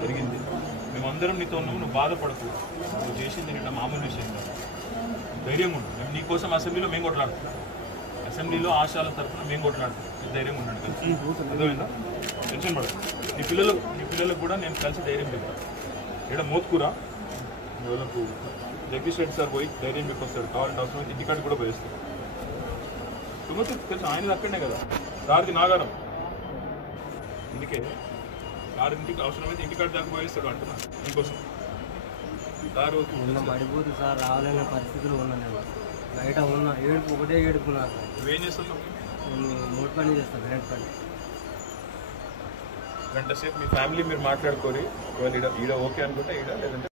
జరిగింది. మేమందరం నీతో ఉన్నాము, నువ్వు బాధపడకు. నువ్వు చేసింది నిన్న మామూలు విషయం కాదు. ధైర్యంగా ఉండు. మేము నీకోసం అసెంబ్లీలో మేము కొట్లాడుతున్నాం, అసెంబ్లీలో ఆశాల తరఫున మేము కొట్లాడుతున్నాం. ధైర్యంగా ఉండండి. అర్థమైందా? టెన్షన్ పడదు. నీ పిల్లలకు కూడా నేను కలిసి ధైర్యం చెప్తాను. ఇక్కడ మోత్కూరా వాళ్ళకు జగదీష్ రెడ్డి సార్ పోయి ధైర్యం చెప్పొస్తాడు. కావాలంటే అవసరం ఇంటికాడికి కూడా పోయిస్తాడు. తుమ్మతుర్తి తెలుసు, ఆయనది అక్కడనే కదా. సార్ది నాగారం. ఇందుకే సారింటికి అవసరమైతే ఇంటికాడి దాకా పోయిస్తాడు అంటున్నా నీకోసం. సార్ పడిపోతుంది సార్, రావాలనే పరిస్థితులు ఉన్నాను. బయట ఉన్నా ఏడుపు, ఒకటే ఏడుపున్నా. నువ్వేం చేస్తున్నావు? మూడు పని చేస్తాను, గ్రాండ్ పని. గంట సేపు మీ ఫ్యామిలీ మీరు మాట్లాడుకోరి. ఈడ ఓకే అనుకుంటే ఈడ, లేదంటే